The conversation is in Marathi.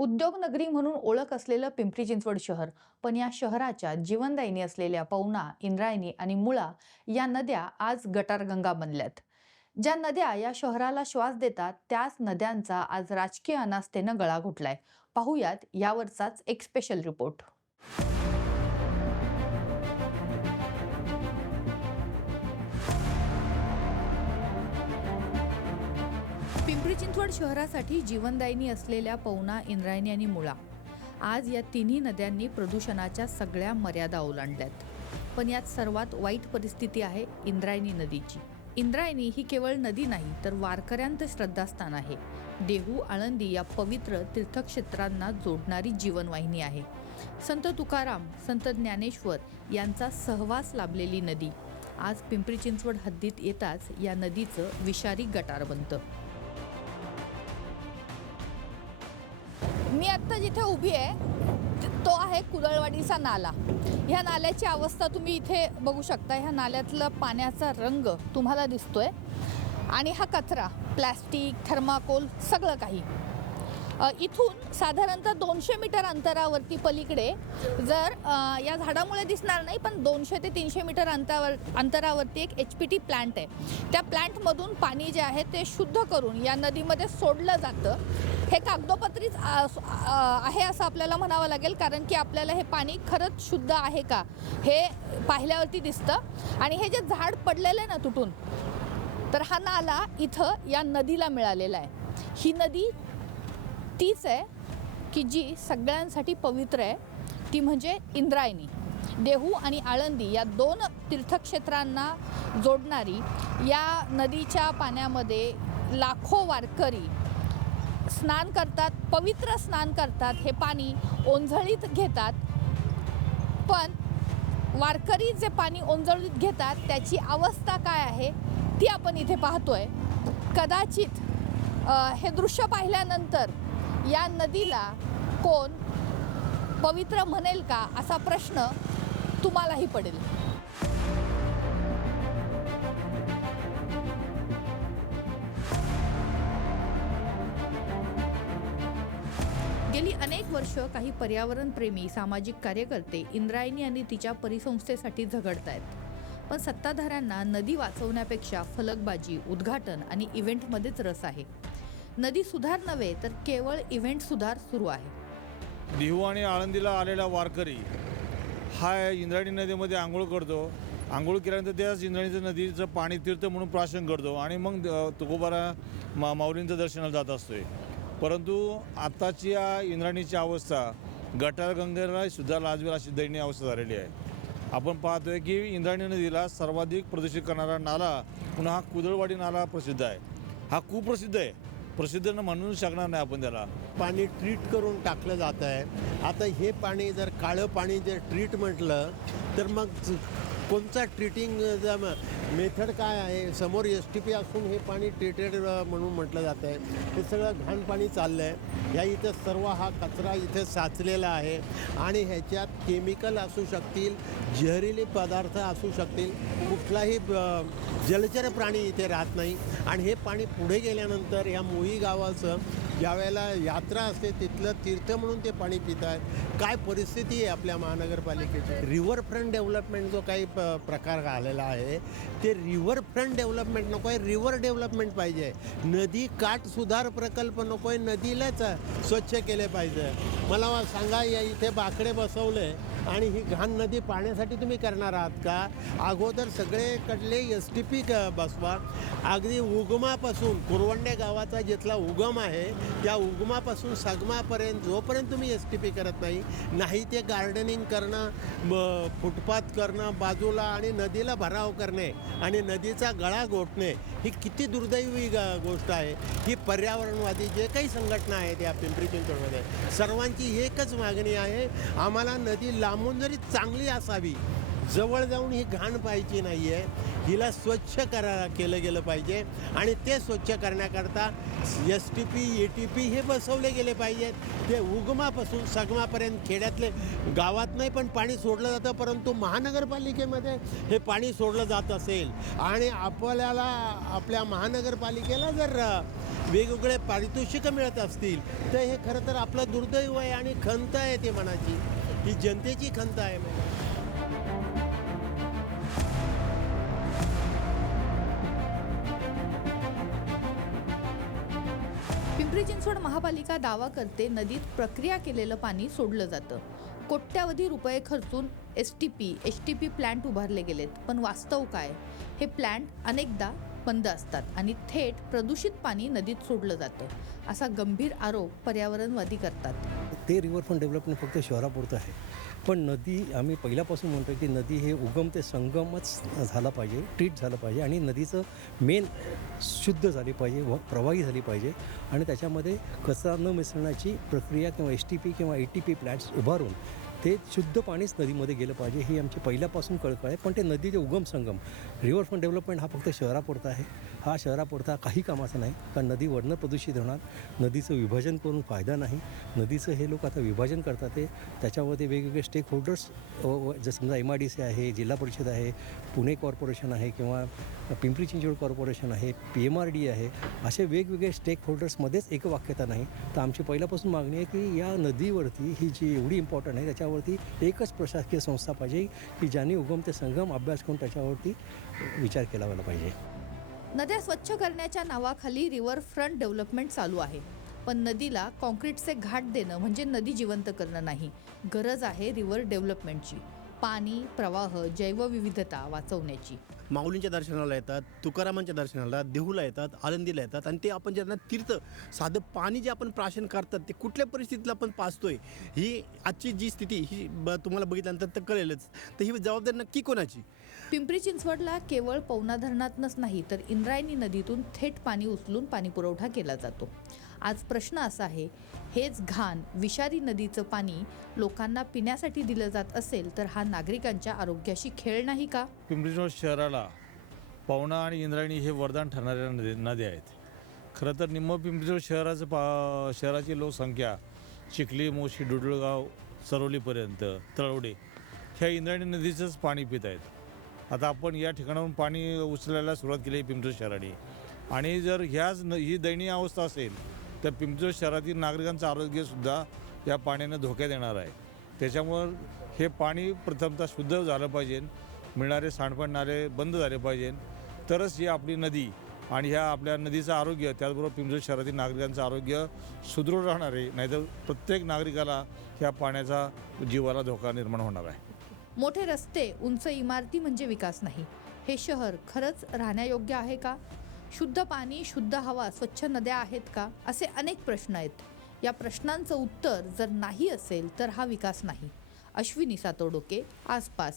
उद्योगनगरी म्हणून ओळख असलेलं पिंपरी चिंचवड शहर, पण या शहराच्या जीवनदायिनी असलेल्या पवना, इंद्रायणी आणि मुळा या नद्या आज गटारगंगा बनल्यात. ज्या नद्या या शहराला श्वास देतात, त्याच नद्यांचा आज राजकीय अनास्थेनं गळा घुटलाय. पाहुयात यावरचाच एक स्पेशल रिपोर्ट. पिंपरी चिंचवड शहरासाठी जीवनदायिनी असलेल्या पवना, इंद्रायणी आणि मुळा आज या तिन्ही नद्यांनी प्रदूषणाच्या सगळ्या मर्यादा ओलांडल्यात. पण यात सर्वात वाईट परिस्थिती आहे इंद्रायणी नदीची. इंद्रायणी ही केवळ नदी नाही, तर वारकऱ्यांचं श्रद्धास्थान आहे. देहू, आळंदी या पवित्र तीर्थक्षेत्रांना जोडणारी जीवनवाहिनी आहे. संत तुकाराम, संत ज्ञानेश्वर यांचा सहवास लाभलेली नदी आज पिंपरी चिंचवड हद्दीत येताच या नदीचं विषारी गटार बनतं. मी आत्ता जिथे उभी आहे तो आहे कुदळवाडीचा नाला. ह्या नाल्याची अवस्था तुम्ही इथे बघू शकता. ह्या नाल्यातला पाण्याचा रंग तुम्हाला दिसतोय आणि हा कचरा, प्लॅस्टिक, थर्माकोल सगळं काही इथून साधारणतः 200 मीटर अंतरावरती पलीकडे जर या झाडामुळे दिसणार नाही, पण 200 ते 300 मीटर अंतरावरती एक HPT प्लांट आहे. त्या प्लांटमधून पाणी जे आहे ते शुद्ध करून या नदीमध्ये सोडलं जातं. हे कागदोपत्रीच आहे असं आपल्याला म्हणावं लागेल, कारण की आपल्याला हे पाणी खरंच शुद्ध आहे का हे पाहिल्यावरती दिसतं. आणि हे जे झाड पडलेलं आहे ना तुटून, तर हा नाला इथं या नदीला मिळालेला आहे. ही नदी तीच आहे की जी सगळ्यांसाठी पवित्र आहे, ती म्हणजे इंद्रायणी. देहू आणि आळंदी या 2 तीर्थक्षेत्रांना जोडणारी या नदीच्या पाण्यामध्ये लाखो वारकरी स्नान करतात, पवित्र स्नान करतात. हे पाणी ओंजळीत घेतात, पण वारकरी जे पाणी ओंजळीत घेतात त्याची अवस्था काय आहे ती आपण इथे पाहतोय. कदाचित हे दृश्य पाहिल्यानंतर या नदीला कोण पवित्र म्हणेल का असा प्रश्न तुम्हालाही पडेल. गेली अनेक वर्ष काही पर्यावरणप्रेमी सामाजिक कार्यकर्ते इंद्रायणी आणि तिच्या परिसंस्थेसाठी झगडतायत. पण सत्ताधाऱ्यांना नदी वाचवण्यापेक्षा फलकबाजी, उद्घाटन आणि इव्हेंटमध्येच रस आहे. नदी सुधार नव्हे, तर केवळ इव्हेंट सुधार सुरू आहे. देहू आणि आळंदीला आलेला वारकरी हा इंद्रायणी नदीमध्ये आंघोळ करतो. आंघोळ केल्यानंतर त्याच इंद्रायणी नदीचं पाणी तीर्थ म्हणून प्राशन करतो आणि मग तुकोबारा माऊलींचं दर्शनाला जात असतोय. परंतु आत्ताची या इंद्रायणीची अवस्था गटारगंगेला सुद्धा लाजवेल अशी दयनीय अवस्था झालेली आहे. आपण पाहतोय की इंद्रायणी नदीला सर्वाधिक प्रदूषित करणारा नाला पुन्हा हा कुदळवाडी नाला प्रसिद्ध आहे. हा कुप्रसिद्ध आहे, प्रसिद्ध म्हणू शकणार नाही आपण त्याला. पाणी ट्रीट करून टाकलं जात आहे. आता हे पाणी जर काळं पाणी जर ट्रीट म्हटलं तर मग कोणता ट्रीटिंग मेथड काय आहे? समोर STP असून हे पाणी ट्रीटेड म्हणून म्हटलं जातं आहे. हे सगळं घाण पाणी चाललं आहे. ह्या इथं सर्व हा कचरा इथे साचलेला आहे आणि ह्याच्यात केमिकल असू शकतील, जहरीले पदार्थ असू शकतील. कुठलाही जलचर प्राणी इथे राहत नाही. आणि हे पाणी पुढे गेल्यानंतर ह्या मोही गावाचं ज्यावेळेला यात्रा असते तिथलं तीर्थ म्हणून ते पाणी पित आहेत. काय परिस्थिती आहे आपल्या महानगरपालिकेची. रिव्हरफ्रंट डेव्हलपमेंट जो काही प्रकार आलेला आहे ते रिव्हरफ्रंट डेव्हलपमेंट नको आहे, रिव्हर डेव्हलपमेंट पाहिजे. नदी काठ सुधार प्रकल्प नको आहे, नदीलाच स्वच्छ केले पाहिजे. मला सांगा, या इथे बाकडे बसवले आणि ही घाण नदी पाण्यासाठी तुम्ही करणार आहात का? अगोदर सगळेकडले STP बसवा. अगदी उगमापासून कुरवंडे गावाचा जिथला उगम आहे त्या उगमापासून सगमापर्यंत जोपर्यंत तुम्ही STP करत नाही ते गार्डनिंग करणं, फुटपाथ करणं बाजूला आणि नदीला भराव करणे आणि नदीचा गळा घोटणे ही किती दुर्दैवी गोष्ट आहे. ही पर्यावरणवादी जे काही संघटना आहेत या पिंपरी चिंचवडमध्ये सर्वांची एकच मागणी आहे, आम्हाला नदी लांबून जरी चांगली असावी, जवळ जाऊन ही घाण पाहायची नाही आहे. हिला स्वच्छ केलं गेलं पाहिजे आणि ते स्वच्छ करण्याकरता STP ATP हे बसवले गेले पाहिजेत. ते उगमापासून सगमापर्यंत खेड्यातले गावात नाही पण पाणी सोडलं जातं, परंतु महानगरपालिकेमध्ये हे पाणी सोडलं जात असेल आणि आपल्या महानगरपालिकेला जर वेगवेगळे पारितोषिकं मिळत असतील तर हे खरं तर आपलं दुर्दैव आहे आणि खंत आहे ते मनाची. ही जनतेची खंत आहे. पिंपरी चिंचवड महापालिका दावा करते नदीत प्रक्रिया केलेलं पाणी सोडलं जातं. कोट्यावधी रुपये खर्चून STP प्लांट उभारले गेलेत, पण वास्तव काय? हे प्लांट अनेकदा बंद असतात आणि थेट प्रदूषित पाणी नदीत सोडलं जातं, असा गंभीर आरोप पर्यावरणवादी करतात. ते रिव्हरफ्रंट डेव्हलपमेंट फक्त शहरापुरतं आहे, पण नदी आम्ही पहिल्यापासून म्हणतो की नदी हे उगम ते संगमच झाला पाहिजे, ट्रीट झालं पाहिजे आणि नदीचं मेन शुद्ध झाली पाहिजे, प्रवाही झाली पाहिजे आणि त्याच्यामध्ये कचरा न मिसळण्याची प्रक्रिया किंवा STP किंवा ATP प्लॅन्ट्स उभारून ते शुद्ध पाणीच नदीमध्ये गेलं पाहिजे, ही आमची पहिल्यापासून कळकळ आहे. पण ते नदीचे उगम संगम रिव्हरफ्रंट डेव्हलपमेंट हा फक्त शहरापुरता आहे, हा शहरापुरता काही कामाचा नाही. कारण नदी वरनं प्रदूषित होणार, नदीचं विभाजन करून फायदा नाही. नदीचं हे लोक आता विभाजन करतात, ते त्याच्यामध्ये वेगवेगळे स्टेक होल्डर्स जर समजा MIDC आहे, जिल्हा परिषद आहे, पुणे कॉर्पोरेशन आहे किंवा पिंपरी चिंचवड कॉर्पोरेशन आहे, PMRD आहे, असे वेगवेगळे स्टेक होल्डर्समध्येच एकवाक्यता नाही. तर आमची पहिल्यापासून मागणी आहे की या नदीवरती ही जी एवढी इम्पॉर्टंट आहे त्याच्यावरती एकच प्रशासकीय संस्था पाहिजे की ज्याने उगम ते संगम अभ्यास करून त्याच्यावरती विचार केला पाहिजे. नद्या स्वच्छ करण्याच्या नावाखाली रिव्हरफ्रंट डेव्हलपमेंट चालू आहे, पण नदीला कॉन्क्रीटचे घाट देणं म्हणजे नदी जिवंत करणं नाही. गरज आहे रिव्हर डेव्हलपमेंटची, पाणी, प्रवाह, जैवविविधता वाचवण्याची. माऊलींच्या दर्शनाला येतात, तुकारामांच्या दर्शनाला, देहूला येतात, आळंदीला येतात आणि ते आपण ज्यांना तीर्थ साधं पाणी जे आपण प्राशन करतात ते कुठल्या परिस्थितीला आपण पाचतोय, ही आजची जी स्थिती ही तुम्हाला बघितल्यानंतर तर कळेलच. तर ही जबाबदारी नक्की कोणाची? पिंपरी चिंचवडला केवळ पवना धरणातनंच नाही तर इंद्रायणी नदीतून थेट पाणी उचलून पाणी पुरवठा केला जातो. आज प्रश्न असा आहे, हेच घाण विषारी नदीचं पाणी लोकांना पिण्यासाठी दिलं जात असेल तर हा नागरिकांच्या आरोग्याशी खेळ नाही का? पिंपरी चिंचवड शहराला पवना आणि इंद्रायणी हे वरदान ठरणाऱ्या नद्या आहेत. खरं तर निम्म पिंपरी चिंचवड शहराची लोकसंख्या चिखली, मोशी, डुडुळगाव, सरवलीपर्यंत, तळवडे ह्या इंद्रायणी नदीचंच पाणी पित आहेत. आता आपण या ठिकाणाहून पाणी उचलायला सुरुवात केली आहे पिंपरी शहराने, आणि जर ही दयनीय अवस्था असेल तर पिंपरी शहरातील नागरिकांचं आरोग्यसुद्धा या पाण्यानं धोक्यात येणार आहे. त्याच्यामुळं हे पाणी प्रथमतः शुद्ध झालं पाहिजे, मिळणारे सांडपाणी नाले बंद झाले पाहिजे, तरच ही आपली नदी आणि ह्या आपल्या नदीचं आरोग्य, त्याचबरोबर पिंपरी शहरातील नागरिकांचं आरोग्य सुदृढ राहणार आहे. नाहीतर प्रत्येक नागरिकाला ह्या पाण्याचा जीवाला धोका निर्माण होणार आहे. मोठे रस्ते, उंच इमारती म्हणजे विकास नाही. हे शहर खरंच राहण्यायोग्य आहे का? शुद्ध पाणी, शुद्ध हवा, स्वच्छ नद्या आहेत का? असे अनेक प्रश्न आहेत. या प्रश्नांचं उत्तर जर नाही असेल तर हा विकास नाही. अश्विनी सातोडोके, आसपास.